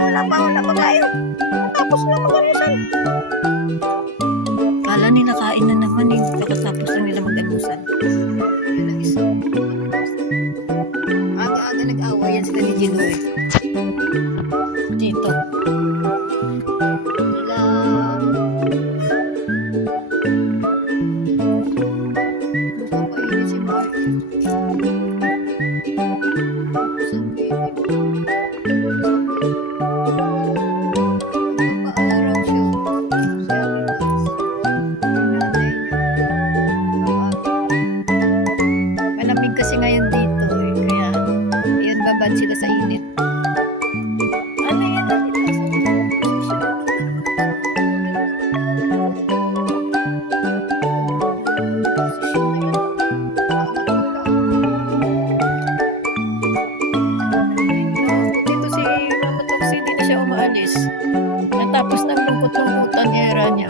Wala pa kayo. Tapos na mag-almusal. Kala nila kain na naman eh. Pagkatapos lang nila mag-almusal. Aga-aga nag-away yan sila ni Gino eh. Dito. Kapainin si Mark. Malamig kasi ngayon dito eh. Kaya ayun, babad sila sa init. Ano yan natin? Dito si Mama Toxie, hindi na siya umaalis. Natapos ng lungkot-lungkutan era niya.